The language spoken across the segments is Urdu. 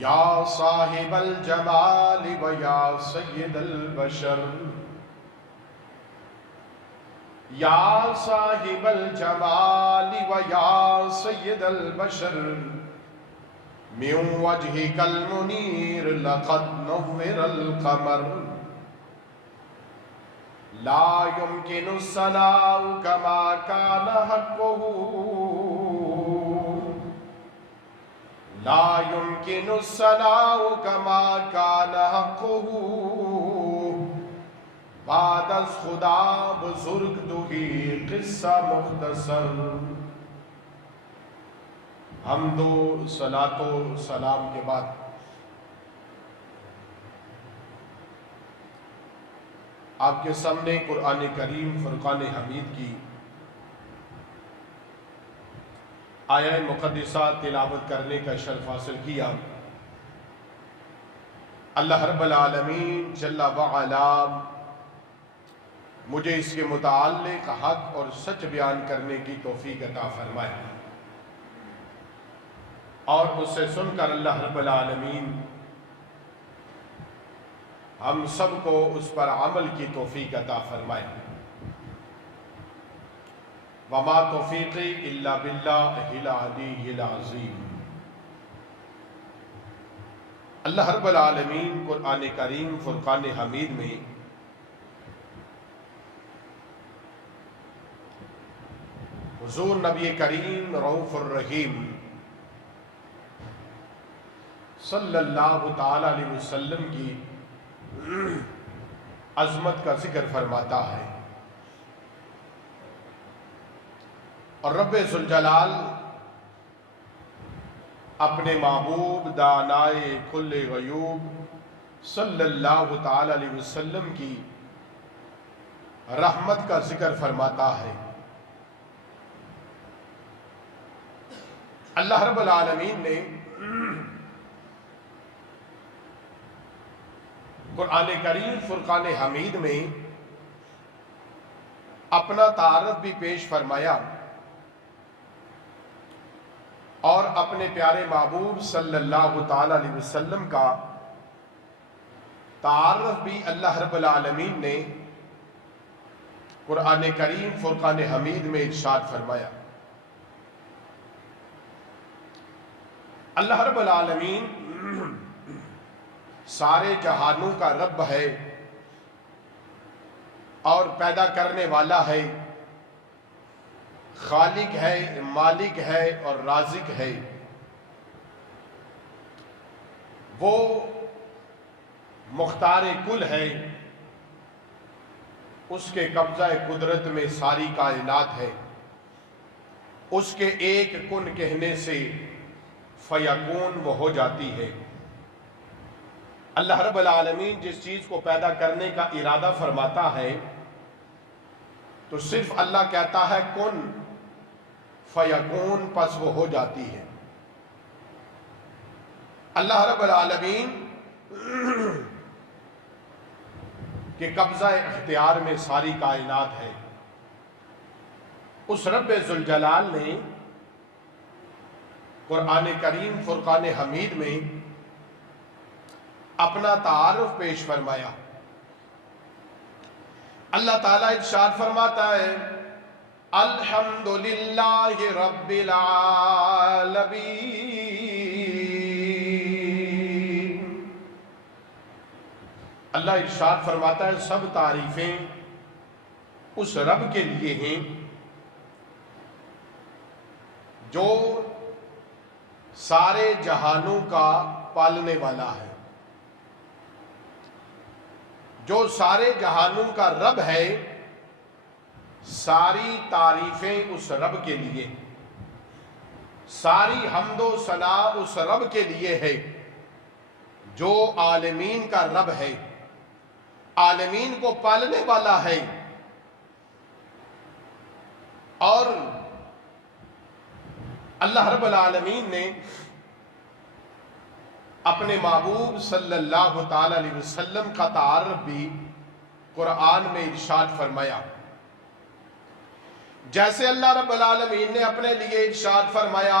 یا صاحب الجمال و یا سید البشر، یا صاحب الجمال و یا سید البشر، من وجهك المنیر لقد نور القمر، لا يمكن الثناء كما كان حقه، لا يمكن الثناء كما كان حقه، بعد از خدا بزرگ دوہی قصہ مختصر۔ حمد و صلاۃ و سلام کے بعد آپ کے سامنے قرآن کریم فرقان حمید کی آیہ مقدسہ تلاوت کرنے کا شرف حاصل کیا۔ اللہ رب العالمین جل وعلا مجھے اس کے متعلق حق اور سچ بیان کرنے کی توفیق عطا فرمائے، اور اس سے سن کر اللہ رب العالمین ہم سب کو اس پر عمل کی توفیق عطا فرمائے۔ وما توفیقی الا باللہ العلی العظیم۔ اللہ رب العالمین قرآن کریم فرقان حمید میں حضور نبی کریم رؤوف الرحیم صلی اللہ تعالی علیہ وسلم کی عظمت کا ذکر فرماتا ہے، اور رب ذوالجلال اپنے محبوب دانائے کل غیوب صلی اللہ تعالی علیہ وسلم کی رحمت کا ذکر فرماتا ہے۔ اللہ رب العالمین نے قرآن کریم فرقان حمید میں اپنا تعارف بھی پیش فرمایا، اور اپنے پیارے محبوب صلی اللہ تعالی علیہ وسلم کا تعارف بھی اللہ رب العالمین نے قرآن کریم فرقان حمید میں ارشاد فرمایا۔ اللہ رب العالمین سارے جہانوں کا رب ہے، اور پیدا کرنے والا ہے، خالق ہے، مالک ہے اور رازق ہے۔ وہ مختار کل ہے، اس کے قبضہ قدرت میں ساری کائنات ہے، اس کے ایک کن کہنے سے فیکون وہ ہو جاتی ہے۔ اللہ رب العالمین جس چیز کو پیدا کرنے کا ارادہ فرماتا ہے تو صرف اللہ کہتا ہے کن فیکون، پس وہ ہو جاتی ہے۔ اللہ رب العالمین کے قبضہ اختیار میں ساری کائنات ہے۔ اس رب ذوالجلال نے قرآن کریم فرقان حمید میں اپنا تعارف پیش فرمایا۔ اللہ تعالیٰ ارشاد فرماتا ہے الحمدللہ رب العالمین۔ اللہ ارشاد فرماتا ہے سب تعریفیں اس رب کے لیے ہیں جو سارے جہانوں کا پالنے والا ہے، جو سارے جہانوں کا رب ہے۔ ساری تعریفیں اس رب کے لیے، ساری حمد و ثنا اس رب کے لیے ہے جو عالمین کا رب ہے، عالمین کو پالنے والا ہے۔ اور اللہ رب العالمین نے اپنے محبوب صلی اللہ تعالی علیہ وسلم کا تعارف بھی قرآن میں ارشاد فرمایا۔ جیسے اللہ رب العالمین نے اپنے لیے ارشاد فرمایا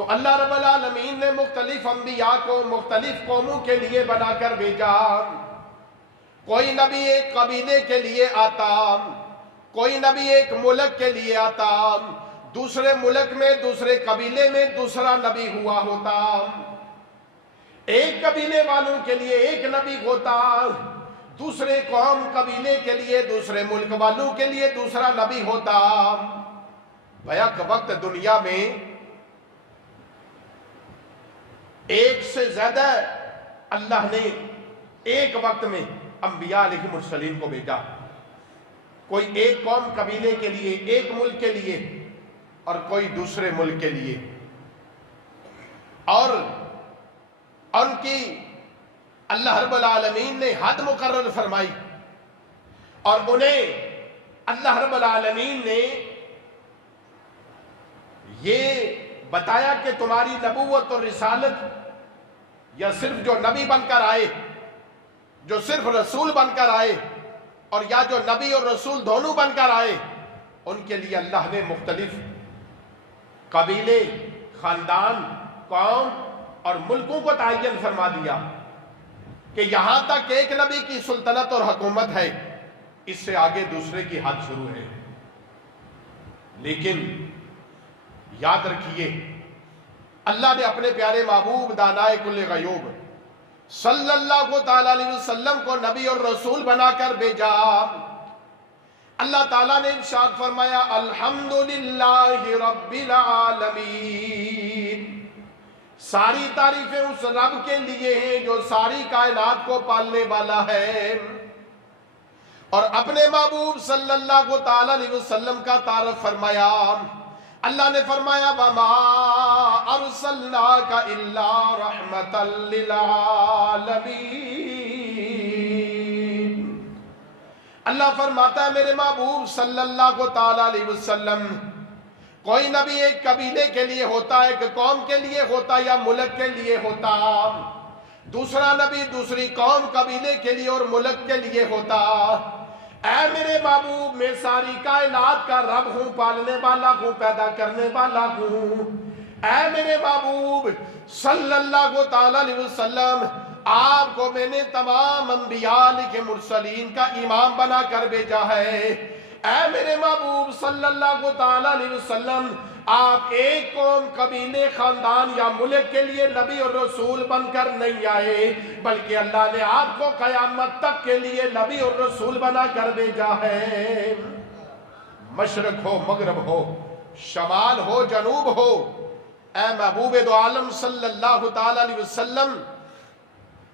تو اللہ رب العالمین نے مختلف انبیاء کو مختلف قوموں کے لیے بنا کر بھیجا. کوئی نبی ایک قبیلے کے لیے آتا، کوئی نبی ایک ملک کے لیے آتا، دوسرے ملک میں دوسرے قبیلے میں دوسرا نبی ہوا ہوتا، ایک قبیلے والوں کے لیے ایک نبی ہوتا، دوسرے قوم قبیلے کے لیے دوسرے ملک والوں کے لیے دوسرا نبی ہوتا. بیک وقت دنیا میں ایک سے زیادہ اللہ نے ایک وقت میں انبیاء علیہ السلام کو بھیجا. کوئی ایک قوم قبیلے کے لیے ایک ملک کے لیے اور کوئی دوسرے ملک کے لیے، اور ان کی اللہ رب العالمین نے حد مقرر فرمائی، اور انہیں اللہ رب العالمین نے یہ بتایا کہ تمہاری نبوت اور رسالت یا صرف جو نبی بن کر آئے، جو صرف رسول بن کر آئے، اور یا جو نبی اور رسول دونوں بن کر آئے، ان کے لیے اللہ نے مختلف قبیلے، خاندان، قوم اور ملکوں کو تعین فرما دیا کہ یہاں تک ایک نبی کی سلطنت اور حکومت ہے، اس سے آگے دوسرے کی حد شروع ہے. لیکن یاد رکھیے اللہ نے اپنے پیارے محبوب دانائے کل غیوب صلی اللہ تعالیٰ علیہ وسلم کو نبی اور رسول بنا کر بھیجا. اللہ تعالیٰ نے ارشاد فرمایا الحمدللہ رب العالمین، ساری تعریفیں اس رب کے لیے ہیں جو ساری کائنات کو پالنے والا ہے. اور اپنے محبوب صلی اللہ تعالیٰ علیہ وسلم کا تعارف فرمایا. اللہ نے فرمایا وَمَا أَرْسَلْنَاكَ إِلَّا رَحْمَةً لِلْعَالَمِينَ. اللہ فرماتا ہے میرے محبوب صلی اللہ تعالیٰ علیہ وسلم، کوئی نبی ایک قبیلے کے لیے ہوتا، ایک قوم کے لیے ہوتا یا ملک کے لیے ہوتا، دوسرا نبی دوسری قوم قبیلے کے لیے اور ملک کے لیے ہوتا. اے میرے محبوب میں ساری کائنات کا رب ہوں، پالنے والا ہوں، پیدا کرنے والا ہوں. اے میرے محبوب صلی اللہ تعالیٰ علیہ وسلم، آپ کو میں نے تمام انبیاء علیہ مرسلین کا امام بنا کر بھیجا ہے. اے میرے محبوب صلی اللہ تعالیٰ علیہ وسلم، آپ ایک قوم قبیلے خاندان یا ملک کے لیے نبی اور رسول بن کر نہیں آئے، بلکہ اللہ نے آپ کو قیامت تک کے لیے نبی اور رسول بنا کر بھیجا ہے. مشرق ہو، مغرب ہو، شمال ہو، جنوب ہو، اے محبوب دو عالم صلی اللہ تعالیٰ علیہ وسلم،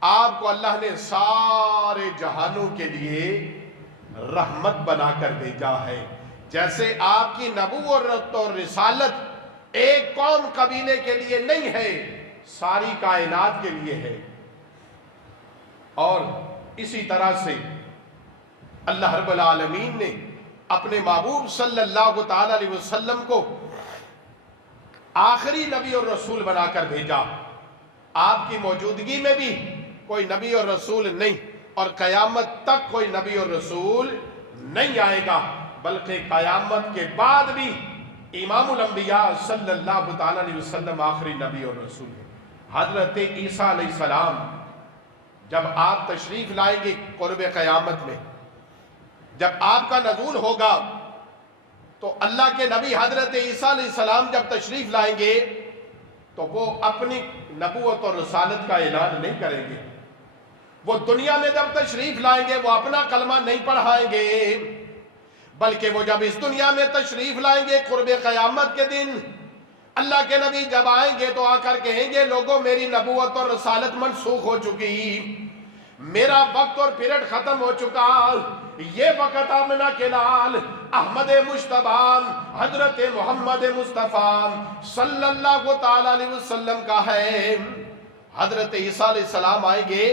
آپ کو اللہ نے سارے جہانوں کے لیے رحمت بنا کر بھیجا ہے. جیسے آپ کی نبوت اور رسالت ایک قوم قبیلے کے لیے نہیں ہے، ساری کائنات کے لیے ہے. اور اسی طرح سے اللہ رب العالمین نے اپنے محبوب صلی اللہ تعالیٰ علیہ وسلم کو آخری نبی اور رسول بنا کر بھیجا. آپ کی موجودگی میں بھی کوئی نبی اور رسول نہیں، اور قیامت تک کوئی نبی اور رسول نہیں آئے گا، بلکہ قیامت کے بعد بھی امام الانبیاء صلی اللہ تعالیٰ علیہ وسلم آخری نبی اور رسول ہیں. حضرت عیسیٰ علیہ السلام جب آپ تشریف لائیں گے قرب قیامت میں، جب آپ کا نزول ہوگا تو اللہ کے نبی حضرت عیسیٰ علیہ السلام جب تشریف لائیں گے تو وہ اپنی نبوت اور رسالت کا اعلان نہیں کریں گے. وہ دنیا میں جب تشریف لائیں گے وہ اپنا کلمہ نہیں پڑھائیں گے، بلکہ وہ جب اس دنیا میں تشریف لائیں گے قرب قیامت کے دن، اللہ کے نبی جب آئیں گے تو آ کر کہیں گے لوگوں میری نبوت اور رسالت منسوخ ہو چکی، میرا وقت اور پیریڈ ختم ہو چکا. یہ وقت آمنہ کے لال احمد مجتبی حضرت محمد مصطفیٰ صلی اللہ تعالیٰ علیہ وسلم کا ہے. حضرت عیسیٰ علیہ السلام آئیں گے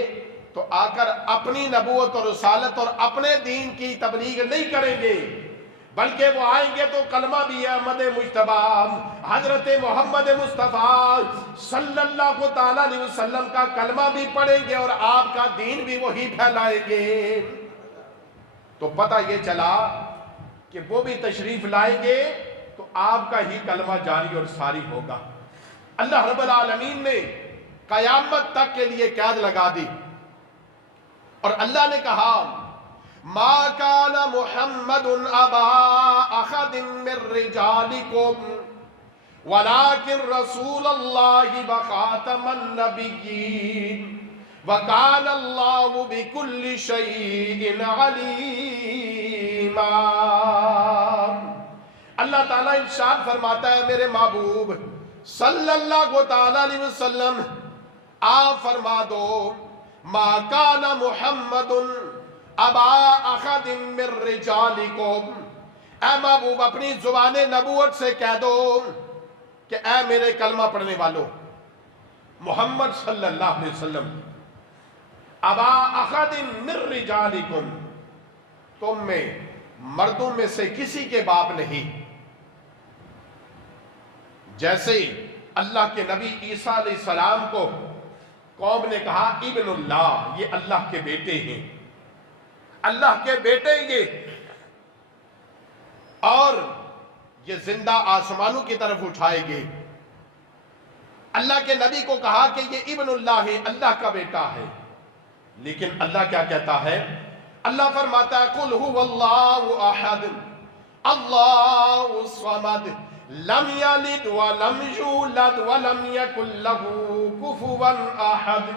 تو آ کر اپنی نبوت اور رسالت اور اپنے دین کی تبلیغ نہیں کریں گے، بلکہ وہ آئیں گے تو کلمہ بھی احمد مجتبی حضرت محمد مصطفیٰ صلی اللہ تعالیٰ علیہ وسلم کا کلمہ بھی پڑھیں گے اور آپ کا دین بھی وہی پھیلائیں گے. تو پتہ یہ چلا کہ وہ بھی تشریف لائیں گے تو آپ کا ہی کلمہ جاری اور ساری ہوگا. اللہ رب العالمین نے قیامت تک کے لیے قید لگا دی، اور اللہ نے کہا ما کان محمد ابا احد من رجالکم ولکن رسول اللہ وخاتم النبیین وکان اللہ بکل شیء علیما۔ اللہ تعالیٰ ارشاد فرماتا ہے میرے محبوب صلی اللہ تعالیٰ علیہ وسلم آپ فرما دو ما کان محمد ابا احد من رجالکم، اے محبوب اپنی زبان نبوت سے کہہ دو کہ اے میرے کلمہ پڑھنے والوں، محمد صلی اللہ علیہ وسلم ابا احد من رجالکم، تم میں مردوں میں سے کسی کے باپ نہیں۔ جیسے اللہ کے نبی عیسیٰ علیہ السلام کو قوم نے کہا ابن اللہ، یہ اللہ کے بیٹے ہیں، اللہ کے بیٹے یہ، اور یہ زندہ آسمانوں کی طرف اٹھائے گئے۔ اللہ کے نبی کو کہا کہ یہ ابن اللہ ہے، اللہ کا بیٹا ہے، لیکن اللہ کیا کہتا ہے؟ اللہ فرماتا ہے قل هو اللہ احد اللہ الصمد لم یلد ولم یولد ولم یکن له کفوا احد۔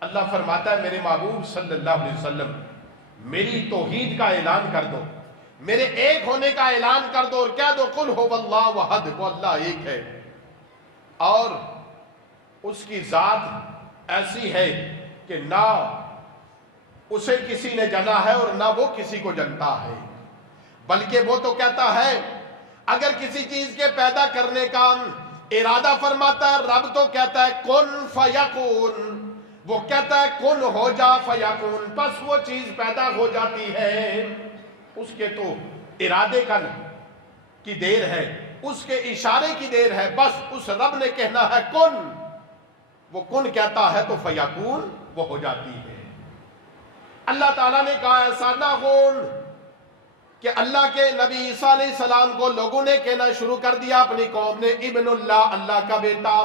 اللہ فرماتا ہے میرے محبوب صلی اللہ علیہ وسلم میری توحید کا اعلان کر دو، میرے ایک ہونے کا اعلان کر دو، اور کہہ دو قل هو اللہ احد، وہ اللہ ایک ہے، اور اس کی ذات ایسی ہے کہ نہ اسے کسی نے جنا ہے اور نہ وہ کسی کو جنتا ہے، بلکہ وہ تو کہتا ہے اگر کسی چیز کے پیدا کرنے کا ارادہ فرماتا ہے رب تو کہتا ہے کن فیکون، وہ کہتا ہے کن ہو جا فیکون، بس وہ چیز پیدا ہو جاتی ہے۔ اس کے تو ارادے کی دیر ہے، اس کے اشارے کی دیر ہے، بس اس رب نے کہنا ہے کن، وہ کن کہتا ہے تو فیکون وہ ہو جاتی ہے۔ اللہ تعالیٰ نے کہا ایسا نہ ہو کہ اللہ کے نبی عیسیٰ علیہ السلام کو لوگوں نے کہنا شروع کر دیا، اپنی قوم نے ابن اللہ، اللہ کا بیٹا۔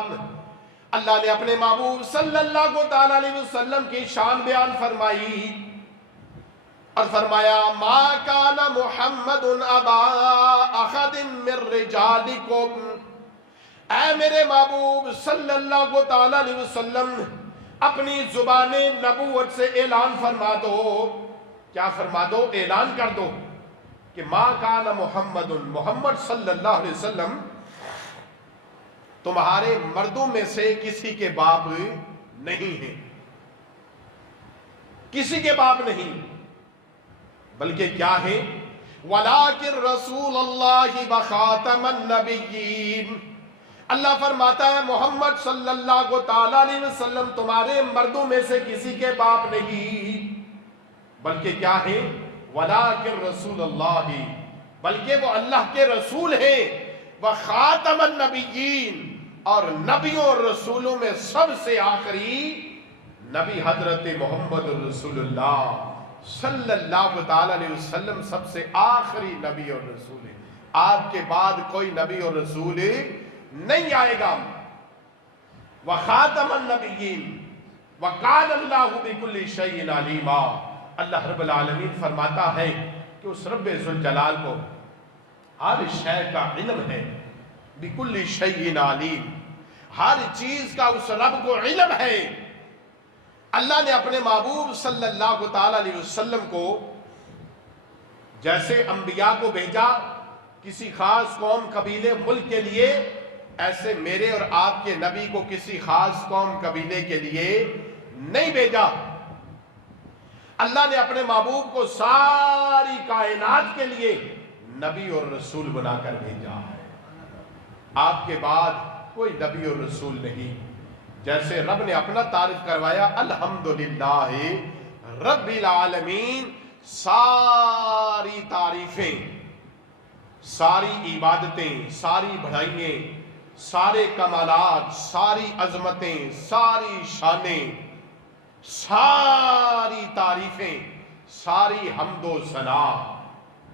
اللہ نے اپنے محبوب صلی اللہ تعالیٰ علیہ وسلم کی شان بیان فرمائی اور فرمایا ما کان محمد ابا احد من رجالکم، اے میرے محبوب صلی اللہ تعالیٰ علیہ وسلم اپنی زبان نبوت سے اعلان فرما دو، کیا فرما دو؟ اعلان کر دو کہ ما کان محمد، محمد صلی اللہ علیہ وسلم تمہارے مردوں میں سے کسی کے باپ نہیں ہیں، کسی کے باپ نہیں، بلکہ کیا ہے؟ وَلَٰكِن رَسُولَ اللَّهِ وَخَاتَمَ النَّبِيِّينَ، اللہ فرماتا ہے محمد صلی اللہ تعالیٰ علیہ وسلم تمہارے مردوں میں سے کسی کے باپ نہیں، بلکہ کیا ہے؟ وَلَٰكِن رَسُولَ اللَّهِ، بلکہ وہ اللہ کے رسول ہیں، وَخَاتَمَ النَّبِيِّينَ، اور نبیوں اور رسولوں میں سب سے آخری نبی حضرت محمد رسول اللہ صلی اللہ تعالیٰ علیہ وسلم سب سے آخری نبی اور رسول ہے، آپ کے بعد کوئی نبی اور رسول نہیں آئے گا۔ وَخَاتَمَ النَّبِيِّينَ وَقَالَ اللَّهُ بِكُلِّ شَيْءٍ عَلِيمًا، اللہ رب العالمین فرماتا ہے کہ اس رب ذوالجلال کو ہر شے کا علم ہے، بِكُلِّ شَيْءٍ عَلِيمًا، ہر چیز کا اس رب کو علم ہے۔ اللہ نے اپنے محبوب صلی اللہ تعالیٰ علیہ وسلم کو جیسے انبیاء کو بھیجا کسی خاص قوم قبیلے ملک کے لیے، ایسے میرے اور آپ کے نبی کو کسی خاص قوم قبیلے کے لیے نہیں بھیجا۔ اللہ نے اپنے محبوب کو ساری کائنات کے لیے نبی اور رسول بنا کر بھیجا ہے، آپ کے بعد کوئی نبی اور رسول نہیں۔ جیسے رب نے اپنا تعارف کروایا الحمدللہ رب العالمین، ساری تعریفیں، ساری عبادتیں، ساری بڑھائییں، سارے کمالات، ساری عظمتیں، ساری شانیں، ساری تعریفیں، ساری حمد و ثنا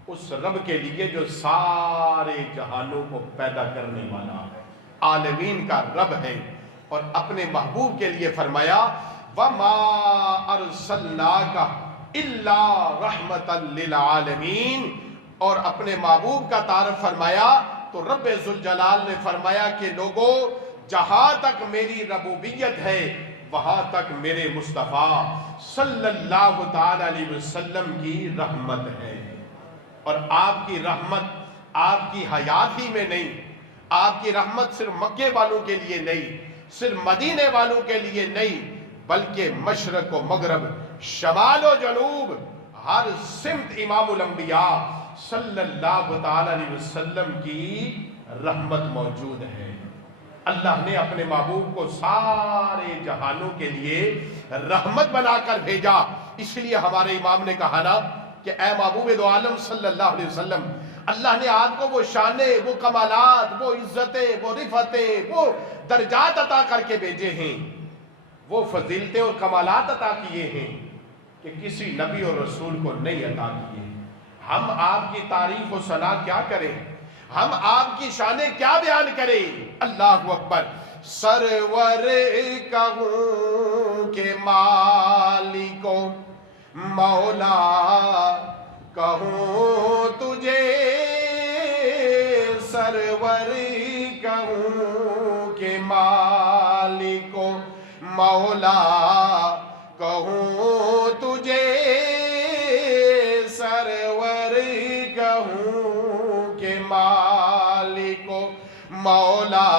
اس رب کے لیے جو سارے جہانوں کو پیدا کرنے والا ہے۔ عالمین کا رب ہے، اور اپنے محبوب کے لیے فرمایا وَمَا أَرْسَلْنَاكَ إِلَّا رَحْمَةً لِلْعَالَمِينَ، اور اپنے محبوب کا تعارف فرمایا تو رب ذوالجلال نے فرمایا کہ لوگوں، جہاں تک میری ربوبیت ہے وہاں تک میرے مصطفیٰ صلی اللہ تعالی علیہ وسلم کی رحمت ہے۔ اور آپ کی رحمت آپ کی حیات ہی میں نہیں، آپ کی رحمت صرف مکے والوں کے لیے نہیں، صرف مدینے والوں کے لیے نہیں، بلکہ مشرق و مغرب، شمال و جنوب، ہر سمت امام الانبیاء صلی اللہ تعالی علیہ وسلم کی رحمت موجود ہے۔ اللہ نے اپنے محبوب کو سارے جہانوں کے لیے رحمت بنا کر بھیجا۔ اس لیے ہمارے امام نے کہا نا کہ اے محبوب دو عالم صلی اللہ علیہ وسلم، اللہ نے آپ کو وہ شانیں، وہ کمالات، وہ عزتیں، وہ رفعتیں، وہ درجات عطا کر کے بھیجے ہیں، وہ فضیلتیں اور کمالات عطا کیے ہیں کہ کسی نبی اور رسول کو نہیں عطا کیے۔ ہم آپ کی تعریف و ثنا کیا کریں، ہم آپ کی شانیں کیا بیان کریں؟ اللہ اکبر۔ سرور کہوں کہ مالک و مولا کہوں تجھے، سرور کہوں کہ مالک و مولا کہوں تجھے، سرور کہوں کہ مالک و مولا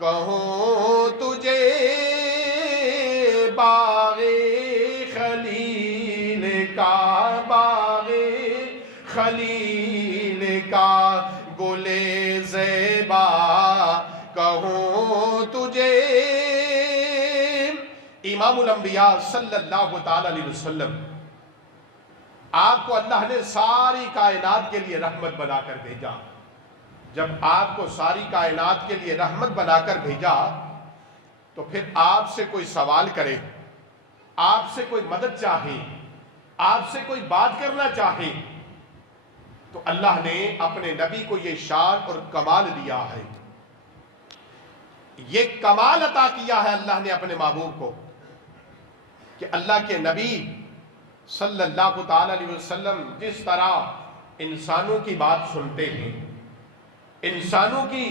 کہوں تجھے، باغ خلیل کا، باغ خلیل کا گل زیبا کہوں تجھے۔ امام الانبیاء صلی اللہ تعالی علیہ وسلم، آپ کو اللہ نے ساری کائنات کے لیے رحمت بنا کر بھیجا۔ جب آپ کو ساری کائنات کے لیے رحمت بنا کر بھیجا تو پھر آپ سے کوئی سوال کرے، آپ سے کوئی مدد چاہے، آپ سے کوئی بات کرنا چاہے، تو اللہ نے اپنے نبی کو یہ شان اور کمال دیا ہے، یہ کمال عطا کیا ہے اللہ نے اپنے محبوب کو کہ اللہ کے نبی صلی اللہ تعالی علیہ وسلم جس طرح انسانوں کی بات سنتے ہیں، انسانوں کی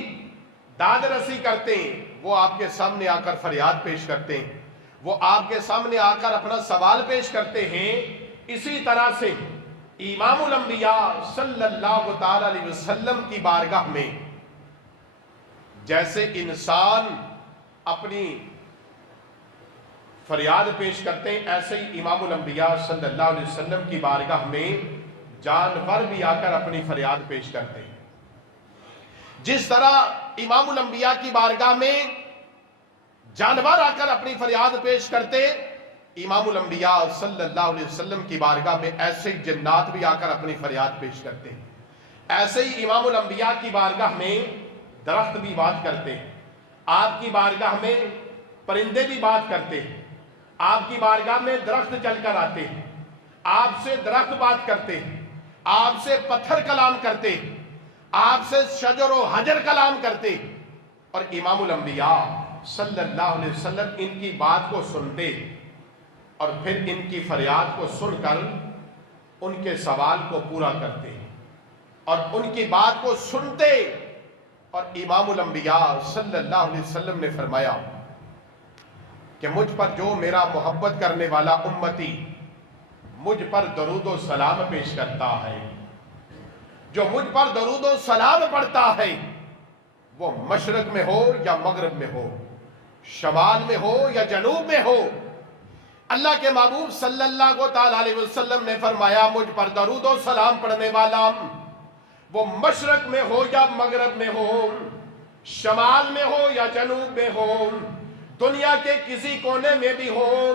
داد رسی کرتے ہیں، وہ آپ کے سامنے آ کر فریاد پیش کرتے ہیں، وہ آپ کے سامنے آ کر اپنا سوال پیش کرتے ہیں، اسی طرح سے امام الانبیاء صلی اللہ تعالی علیہ وسلم کی بارگاہ میں جیسے انسان اپنی فریاد پیش کرتے ہیں، ایسے ہی امام الانبیاء صلی اللہ علیہ وسلم کی بارگاہ میں جانور بھی آ کر اپنی فریاد پیش کرتے ہیں۔ جس طرح امام الانبیاء کی بارگاہ میں جانور آ کر اپنی فریاد پیش کرتے، امام الانبیاء صلی اللہ علیہ وسلم کی بارگاہ میں ایسے ہی جنات بھی آ کر اپنی فریاد پیش کرتے ہیں۔ ایسے ہی امام الانبیاء کی بارگاہ میں درخت بھی بات کرتے ہیں، آپ کی بارگاہ میں پرندے بھی بات کرتے ہیں، آپ کی بارگاہ میں درخت چل کر آتے ہیں، آپ سے درخت بات کرتے ہیں، آپ سے پتھر کلام کرتے ہیں، آپ سے شجر و حجر کلام کرتے ہیں، اور امام الانبیاء صلی اللہ علیہ وسلم ان کی بات کو سنتے اور پھر ان کی فریاد کو سن کر ان کے سوال کو پورا کرتے اور ان کی بات کو سنتے۔ اور امام الانبیاء صلی اللہ علیہ وسلم نے فرمایا کہ مجھ پر جو میرا محبت کرنے والا امتی مجھ پر درود و سلام پیش کرتا ہے، جو مجھ پر درود و سلام پڑھتا ہے، وہ مشرق میں ہو یا مغرب میں ہو، شمال میں ہو یا جنوب میں ہو، اللہ کے محبوب صلی اللہ تعالی علیہ وسلم نے فرمایا مجھ پر درود و سلام پڑھنے والا، وہ مشرق میں ہو یا مغرب میں ہو، شمال میں ہو یا جنوب میں ہو، دنیا کے کسی کونے میں بھی ہو،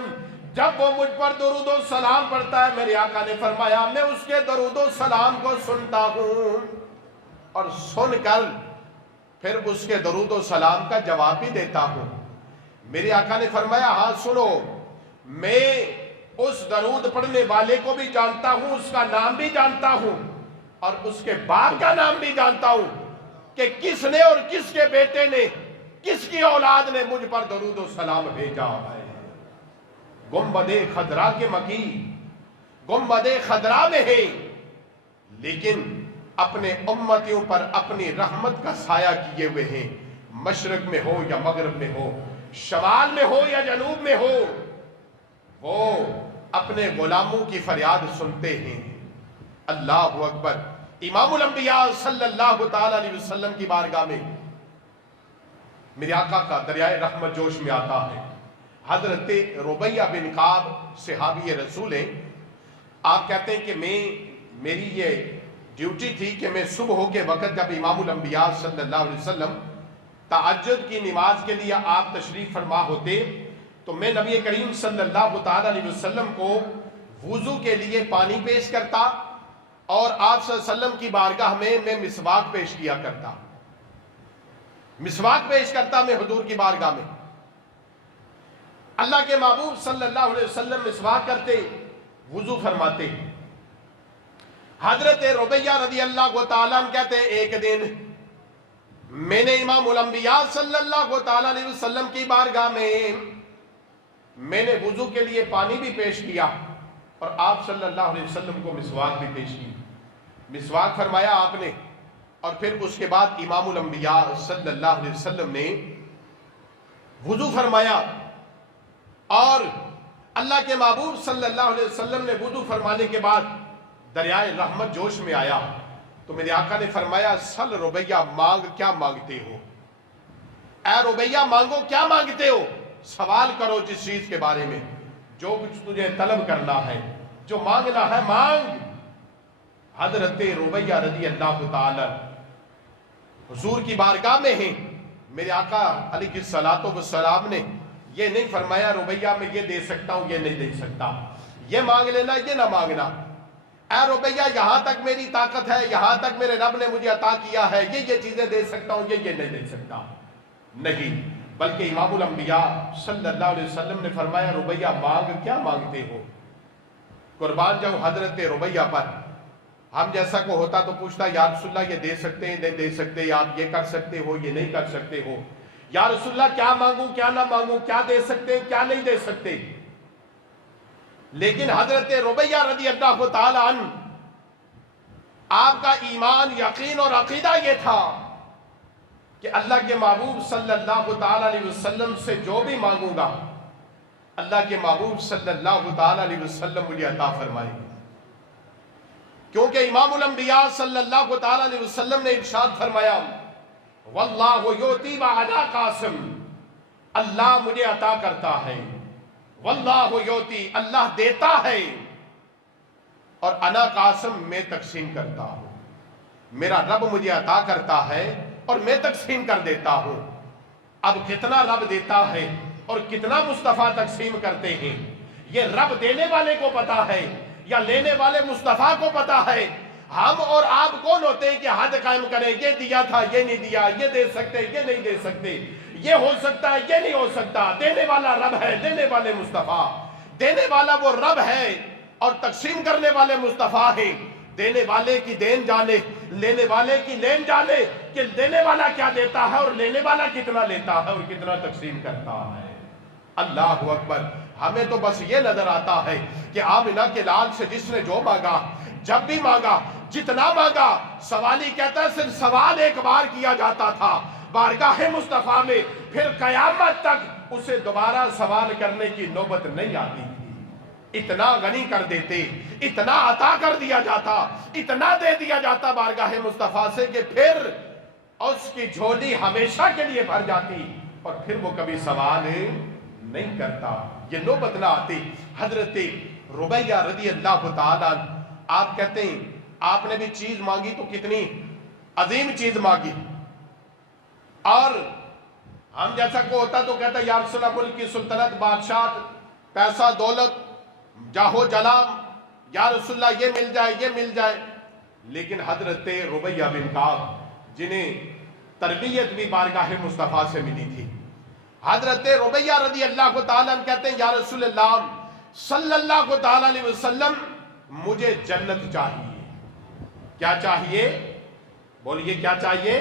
جب وہ مجھ پر درود و سلام پڑھتا ہے، میرے آقا نے فرمایا میں اس کے درود و سلام کو سنتا ہوں اور سن کر پھر اس کے درود و سلام کا جواب بھی دیتا ہوں۔ میرے آقا نے فرمایا ہاں سنو، میں اس درود پڑھنے والے کو بھی جانتا ہوں، اس کا نام بھی جانتا ہوں اور اس کے باپ کا نام بھی جانتا ہوں کہ کس نے اور کس کے بیٹے نے، کس کی اولاد نے مجھ پر درود و سلام بھیجا ہے۔ گنبد خضرا کے مکی، گنبد خضرا میں ہے، لیکن اپنے امتیوں پر اپنی رحمت کا سایہ کیے ہوئے ہیں، مشرق میں ہو یا مغرب میں ہو، شمال میں ہو یا جنوب میں ہو، وہ اپنے غلاموں کی فریاد سنتے ہیں۔ اللہ اکبر۔ امام الانبیاء صلی اللہ تعالی علیہ وسلم کی بارگاہ میں میرے آقا کا دریائے رحمت جوش میں آتا ہے۔ حضرت ربیہ بن کعب صحابی رسول ہیں۔ آپ کہتے ہیں کہ میری یہ ڈیوٹی تھی کہ میں صبح کے وقت جب امام الانبیاء صلی اللہ علیہ وسلم تہجد کی نماز کے لیے آپ تشریف فرما ہوتے تو میں نبی کریم صلی اللہ تعالی علیہ وسلم کو وضو کے لیے پانی پیش کرتا اور آپ صلی اللہ علیہ وسلم کی بارگاہ میں مسواک پیش کیا کرتا، مسواک پیش کرتا میں حضور کی بارگاہ میں۔ اللہ کے محبوب صلی اللہ علیہ وسلم مسواک کرتے، وضو فرماتے۔ حضرت ربیہ رضی اللہ تعالیٰ عنہ کہتے ہیں ایک دن میں نے امام الانبیاء صلی اللہ تعالیٰ علیہ وسلم کی بارگاہ میں نے وضو کے لیے پانی بھی پیش کیا اور آپ صلی اللہ علیہ وسلم کو مسواک بھی پیش کی۔ مسواک فرمایا آپ نے، اور پھر اس کے بعد امام الانبیاء صلی اللہ علیہ وسلم نے وضو فرمایا، اور اللہ کے محبوب صلی اللہ علیہ وسلم نے وضو فرمانے کے بعد دریائے رحمت جوش میں آیا تو میرے آقا نے فرمایا سل ربیہ، مانگ کیا مانگتے ہو؟ اے ربیہ مانگو کیا مانگتے ہو؟ سوال کرو جس چیز کے بارے میں، جو کچھ تجھے طلب کرنا ہے، جو مانگنا ہے مانگ۔ حضرت ربیہ رضی اللہ تعالی حضور کی بارگاہ میں ہیں۔ میرے آقا علیہ الصلوۃ والسلام نے یہ نہیں فرمایا ربیہ میں یہ دے سکتا ہوں یہ نہیں دے سکتا، یہ مانگ لینا یہ نہ مانگنا۔ اے ربیہ یہاں تک میری طاقت ہے، یہاں تک میرے رب نے مجھے عطا کیا ہے، یہ چیزیں دے سکتا ہوں یہ نہیں دے سکتا، نہیں، بلکہ امام الانبیاء صلی اللہ علیہ وسلم نے فرمایا ربیہ مانگ کیا مانگتے ہو؟ قربان جاؤ حضرت ربیہ پر۔ ہم جیسا کو ہوتا تو پوچھتا یا رسول اللہ یہ دے سکتے ہیں نہیں دے سکتے، آپ یہ کر سکتے ہو یہ نہیں کر سکتے ہو، یا رسول اللہ کیا مانگوں کیا نہ مانگوں، کیا دے سکتے ہیں کیا نہیں دے سکتے۔ لیکن حضرت ربیہ رضی اللہ تعالی عنہ آپ کا ایمان، یقین اور عقیدہ یہ تھا کہ اللہ کے محبوب صلی اللہ تعالی علیہ وسلم سے جو بھی مانگوں گا اللہ کے محبوب صلی اللہ تعالی علیہ وسلم مجھے عطا فرمائیں گے، کیونکہ امام الانبیاء صلی اللہ تعالی علیہ وسلم نے ارشاد فرمایا واللہ یؤتی وعلا قاسم، اللہ مجھے عطا کرتا ہے، واللہ یؤتی اللہ دیتا ہے، اور انا قاسم میں تقسیم کرتا ہوں، میرا رب مجھے عطا کرتا ہے اور میں تقسیم کر دیتا ہوں۔ اب کتنا رب دیتا ہے اور کتنا مصطفیٰ تقسیم کرتے ہیں یہ رب دینے والے کو پتا ہے یا لینے والے مصطفیٰ کو پتا ہے۔ ہم اور آپ کون ہوتے ہیں کہ حد قائم کریں یہ دیا تھا یہ نہیں دیا، یہ دے سکتے یہ نہیں دے سکتے، یہ ہو سکتا ہے یہ نہیں ہو سکتا۔ دینے والا رب ہے، دینے والے مصطفیٰ، دینے والا وہ رب ہے اور تقسیم کرنے والے مصطفیٰ ہیں۔ دینے والے کی دین جانے، لینے والے کی لین جانے کہ دینے والا کیا دیتا ہے اور لینے والا کتنا لیتا ہے اور کتنا تقسیم کرتا ہے۔ اللہ اکبر۔ ہمیں تو بس یہ نظر آتا ہے کہ آمنہ کے لال سے جس نے جو مانگا، جب بھی مانگا، جتنا مانگا، سوالی کہتا ہے صرف سوال ایک بار کیا جاتا تھا بارگاہ مصطفیٰ میں، پھر قیامت تک اسے دوبارہ سوال کرنے کی نوبت نہیں آتی تھی۔ اتنا غنی کر دیتے، اتنا عطا کر دیا جاتا، اتنا دے دیا جاتا بارگاہ مصطفیٰ سے کہ پھر اس کی جھولی ہمیشہ کے لیے بھر جاتی اور پھر وہ کبھی سوال نہیں کرتا، یہ نوبت نہ آتی۔ حضرت ربیہ رضی اللہ تعالیٰ آپ کہتے ہیں آپ نے بھی چیز مانگی تو کتنی عظیم چیز مانگی، اور ہم جیسا کو ہوتا تو کہتا یا رسول اللہ ملک کی سلطنت، بادشاہ، پیسہ، دولت، جاہو جلال، یا رسول اللہ یہ مل جائے یہ مل جائے۔ لیکن حضرت ربیہ بن کعب جنہیں تربیت بھی بارگاہ مصطفیٰ سے ملی تھی، حضرت ربیہ رضی اللہ تعالیٰ عنہ کہتے ہیں یا رسول اللہ صلی اللہ تعالیٰ علیہ وسلم مجھے جنت چاہیے۔ کیا چاہیے؟ بولیے کیا چاہیے؟